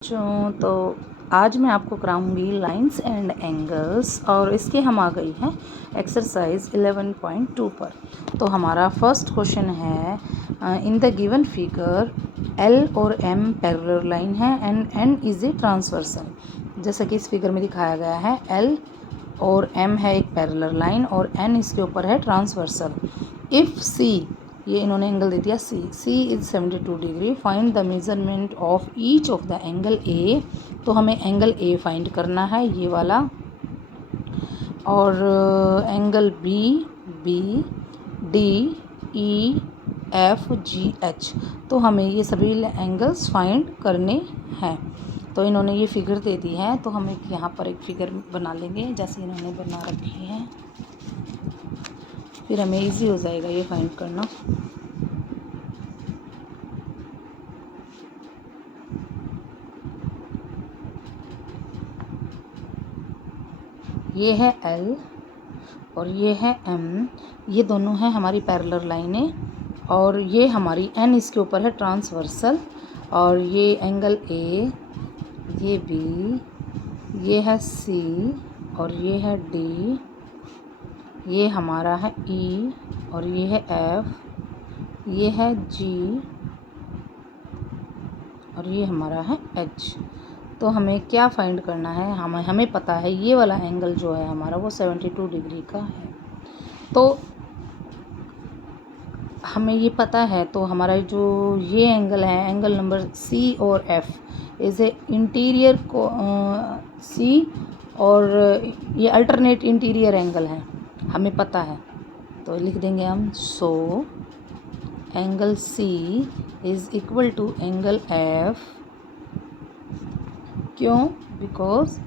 तो आज मैं आपको कराऊंगी लाइंस एंड एंगल्स और इसके हम आ गई हैं एक्सरसाइज 11.2 पर। तो हमारा फर्स्ट क्वेश्चन है, in the given figure L और एम पैरेलल लाइन है and N is a transversal. जैसा कि इस फिगर में दिखाया गया है, एल और एम है एक पैरेलल लाइन और एन इसके ऊपर है ट्रांसवर्सल। इफ़ सी, ये इन्होंने एंगल दे दिया C is 72 degree, find the measurement of each of the angle A. तो हमें एंगल ए फाइंड करना है, ये वाला, और एंगल बी, बी, डी, ई, एफ, जी, एच। तो हमें ये सभी एंगल्स फाइंड करने हैं। तो इन्होंने ये फिगर दे दी है, तो हम एक यहाँ पर एक फिगर बना लेंगे जैसे इन्होंने बना रखी है, फिर हमें इजी हो जाएगा ये फाइंड करना। ये है L और ये है M, ये दोनों हैं हमारी पैरेलल लाइनें, और ये हमारी N इसके ऊपर है ट्रांसवर्सल, और ये एंगल A, ये B, ये है C और ये है D, ये हमारा है E और ये है F, ये है G और ये हमारा है H। तो हमें क्या फाइंड करना है, हमें पता है ये वाला एंगल जो है हमारा वो 72 डिग्री का है। तो हमें ये पता है, तो हमारा जो ये एंगल है, एंगल नंबर C और F इज़ ए इंटीरियर को C, और ये अल्टरनेट इंटीरियर एंगल है, हमें पता है। तो लिख देंगे हम, so angle C is equal to angle F। क्यों? Because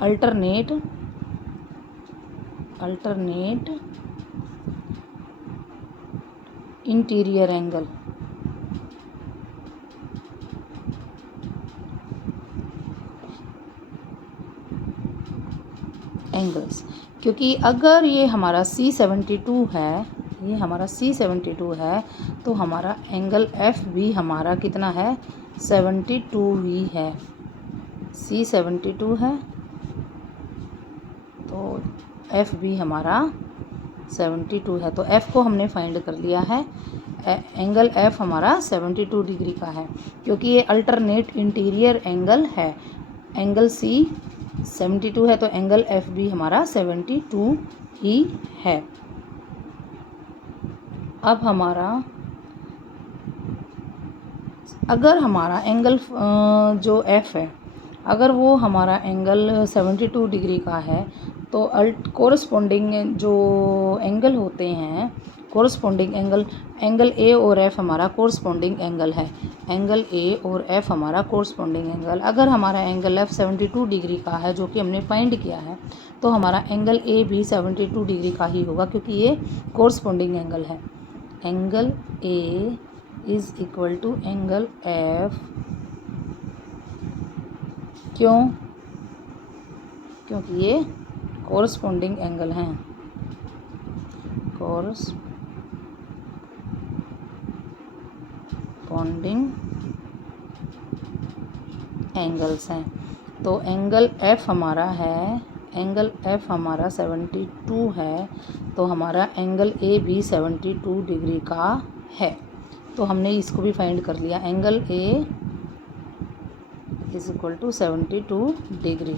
alternate interior angle, angles. क्योंकि अगर ये हमारा C72 है, ये हमारा C72 है, तो हमारा एंगल F भी हमारा कितना है, 72 ही है। C72 है तो F भी हमारा 72 है। तो F को हमने फाइंड कर लिया है, एंगल F हमारा 72 डिग्री का है, क्योंकि ये अल्टरनेट इंटीरियर एंगल है। एंगल C 72 है तो एंगल F भी हमारा 72 ही है। अब हमारा, अगर हमारा एंगल जो F है, अगर वो हमारा एंगल 72 डिग्री का है, तो कोरस्पॉन्डिंग जो एंगल होते हैं, कोरस्पॉन्डिंग एंगल A और F हमारा कोरस्पॉन्डिंग एंगल है। एंगल A और F हमारा कोरस्पॉन्डिंग एंगल, अगर हमारा एंगल F 72 डिग्री का है, जो कि हमने फाइंड किया है, तो हमारा एंगल A भी 72 डिग्री का ही होगा, क्योंकि ये कोरस्पॉन्डिंग एंगल है। Angle A is equal to angle F। क्यों? क्योंकि ये कोरस्पॉन्डिंग एंगल हैं, कोरस्पॉन्डिंग एंगल्स हैं। तो एंगल F हमारा है, एंगल F हमारा 72 है, तो हमारा एंगल A भी 72 डिग्री का है। तो हमने इसको भी फाइंड कर लिया, angle A is equal to 72 degree.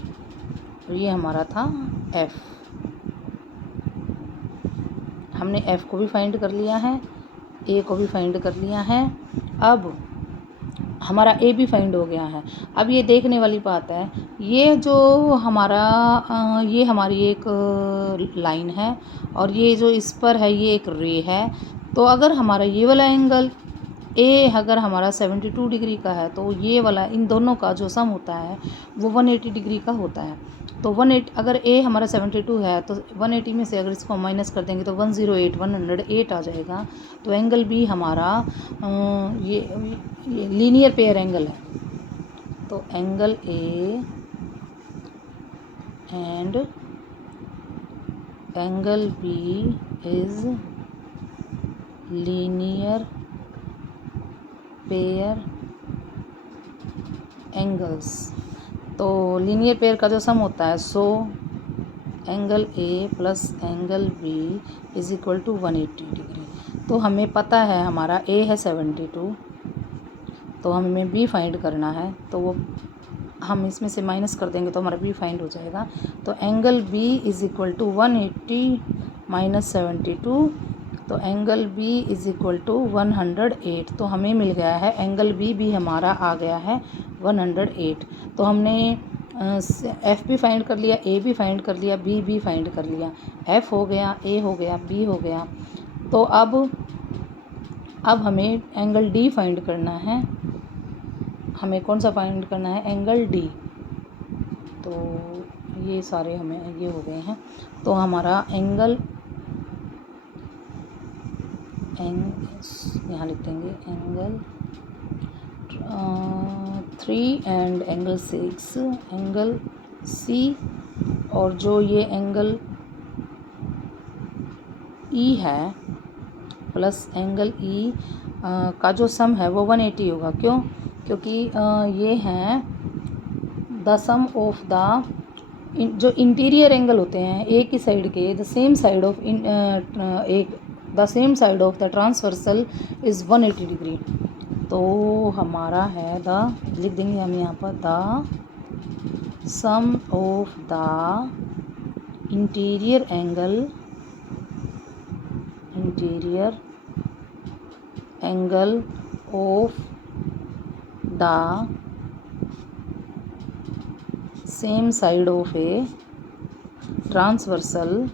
तो ये हमारा था F। हमने F को भी फाइंड कर लिया है, A को भी फाइंड कर लिया है। अब हमारा A भी फाइंड हो गया है। अब ये देखने वाली बात है, ये जो हमारा ये हमारी एक लाइन है और ये जो इस पर है ये एक रे है। तो अगर हमारा ये वाला एंगल A अगर हमारा 72 डिग्री का है, तो ये वाला, इन दोनों का जो सम होता है वो 180 डिग्री का होता है। तो 180, अगर A हमारा 72 है तो 180 में से अगर इसको माइनस कर देंगे तो 108 आ जाएगा। तो एंगल भी हमारा ये लीनियर पेयर एंगल है। तो angle A and angle B is linear pair angles, तो लीनियर पेयर का जो सम होता है, so angle A plus angle B is equal to 180 degree. तो हमें पता है हमारा ए है 72, तो हमें बी फाइंड करना है, तो वो हम इसमें से माइनस कर देंगे तो हमारा बी फाइंड हो जाएगा। तो angle B is equal to 180 minus 72, तो angle B is equal to 108। तो हमें मिल गया है एंगल बी भी हमारा आ गया है 108। तो हमने एफ भी फाइंड कर लिया, ए भी फाइंड कर लिया, बी भी फाइंड कर लिया। एफ हो गया, ए हो गया, बी हो गया। तो अब हमें एंगल डी फाइंड करना है। हमें कौन सा फाइंड करना है? Angle D. तो ये सारे हमें ये हो गए हैं। तो हमारा एंगल यहाँ लिख देंगे angle 3 and angle 6, angle C, और जो ये एंगल ई है प्लस एंगल ई का जो सम है वो 180 होगा। क्यों? क्योंकि ये हैं द सम ऑफ द जो इंटीरियर एंगल होते हैं एक ही साइड के, the same side of the same side of the transversal is 180 degree. तो हमारा है लिख देंगे हम यहाँ पर the sum of the interior angle of the same side of a transversal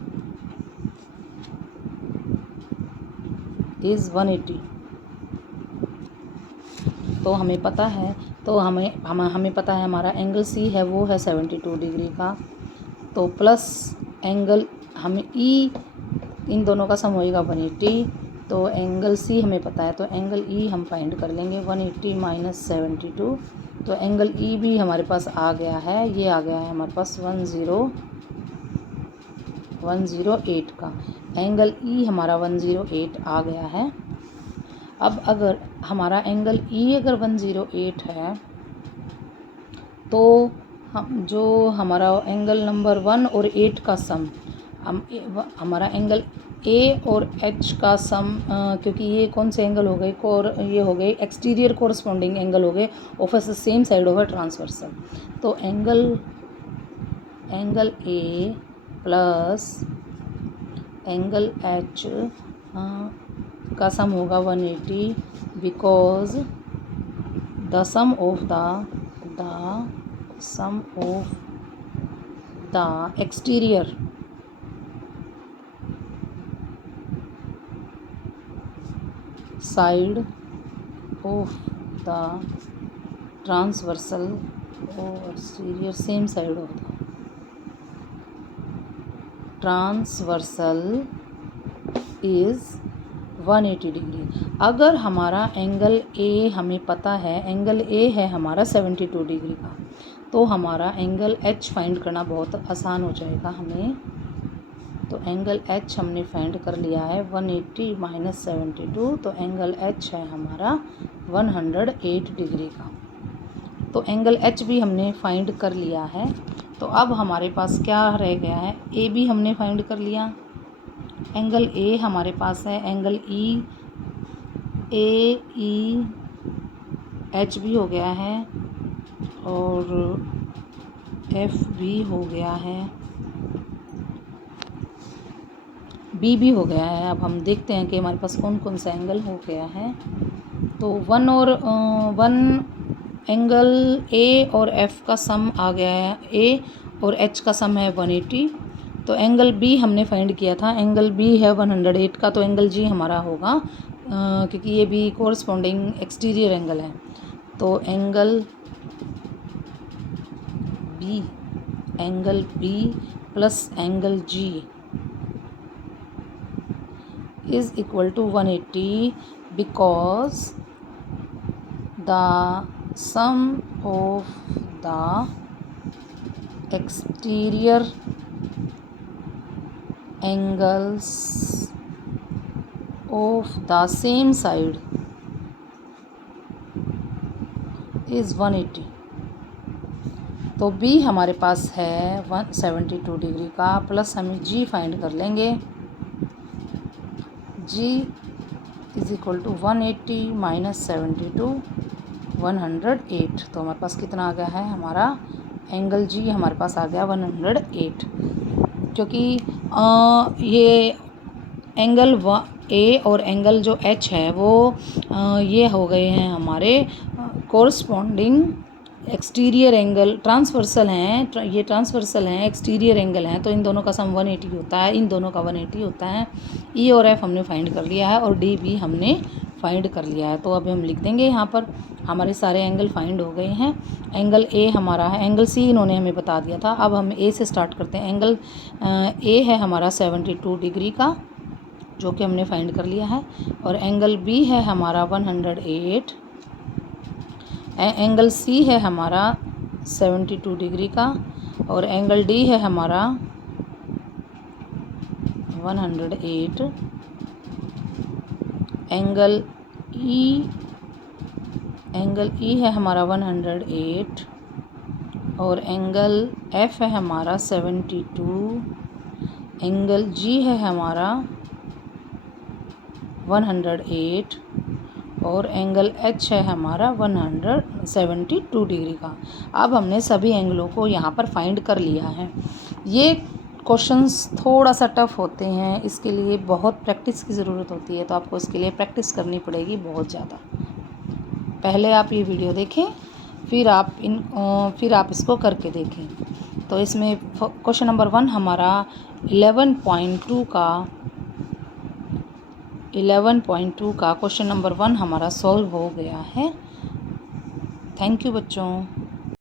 is 180। तो हमें पता है, तो हमें पता है हमारा एंगल सी है वो है 72 डिग्री का। तो प्लस एंगल हमें ई, इन दोनों का सम होएगा 180। तो एंगल सी हमें पता है, तो एंगल ई हम फाइंड कर लेंगे 180 माइनस 72। तो एंगल ई भी हमारे पास आ गया है, ये आ गया है हमारे पास 108 का। एंगल ई हमारा 108 आ गया है। अब अगर हमारा एंगल ई अगर 108 है, तो हम जो हमारा एंगल नंबर 1 और 8 का सम, हमारा एंगल ए और एच का सम, क्योंकि ये कौन से एंगल हो गए, ये हो गए एक्सटीरियर कोरस्पॉन्डिंग एंगल हो गए of the same side of a transversal. तो angle A plus angle H का सम होगा 180, because the sum of the exterior side of the transversal or exterior same side of the transversal is 180 degree. अगर हमारा angle A हमें पता है, angle A है हमारा 72 डिग्री का, तो हमारा एंगल एच फाइंड करना बहुत आसान हो जाएगा हमें। तो एंगल एच हमने फाइंड कर लिया है 180 माइनस 72, तो एंगल एच है हमारा 108 डिग्री का। तो एंगल एच भी हमने फाइंड कर लिया है। तो अब हमारे पास क्या रह गया है? ए भी हमने फाइंड कर लिया, एंगल ए हमारे पास है, एंगल ई एच भी हो गया है, और एफ भी हो गया है, बी भी हो गया है। अब हम देखते हैं कि हमारे पास कौन कौन सा एंगल हो गया है। तो वन एंगल ए और एफ का सम आ गया है, ए और एच का सम है 180। तो एंगल बी हमने फाइंड किया था, एंगल बी है 108 का, तो एंगल जी हमारा होगा, क्योंकि ये भी कोरस्पॉन्डिंग एक्सटीरियर एंगल है। तो angle B plus angle G is equal to 180, because the sum of the exterior angles of the same side is 180। तो बी हमारे पास है 172 डिग्री का, प्लस हम जी फाइंड कर लेंगे। जी इज इक्वल टू 180 माइनस 72 108। तो हमारे पास कितना आ गया है, हमारा एंगल जी हमारे पास आ गया 108। क्योंकि ये एंगल ए और एंगल जो एच है वो ये हो गए हैं हमारे कोरस्पॉन्डिंग एक्सटीरियर एंगल, ट्रांसवर्सल हैं, ये ट्रांसवर्सल हैं, एक्सटीरियर एंगल हैं, तो इन दोनों का सम 180 होता है, इन दोनों का 180 होता है। ई और एफ हमने फाइंड कर लिया है और डी भी हमने फाइंड कर लिया है। तो अब हम लिख देंगे यहाँ पर हमारे सारे एंगल फाइंड हो गए हैं। एंगल ए हमारा है, एंगल सी इन्होंने हमें बता दिया था। अब हम ए से स्टार्ट करते हैं। एंगल ए है हमारा 72 डिग्री का, जो कि हमने फाइंड कर लिया है, और एंगल बी है हमारा 108। एंगल सी है हमारा 72 डिग्री का, और एंगल डी है हमारा 108। एंगल ई है हमारा 108, और एंगल एफ है हमारा 72। एंगल जी है हमारा 108, और एंगल एच है हमारा 172 डिग्री का। अब हमने सभी एंगलों को यहाँ पर फाइंड कर लिया है। ये क्वेश्चंस थोड़ा सा टफ होते हैं, इसके लिए बहुत प्रैक्टिस की ज़रूरत होती है, तो आपको इसके लिए प्रैक्टिस करनी पड़ेगी बहुत ज़्यादा। पहले आप ये वीडियो देखें, फिर आप इसको करके देखें। तो इसमें क्वेश्चन नंबर 1 हमारा 11.2 का क्वेश्चन नंबर 1 हमारा सॉल्व हो गया है। थैंक यू बच्चों।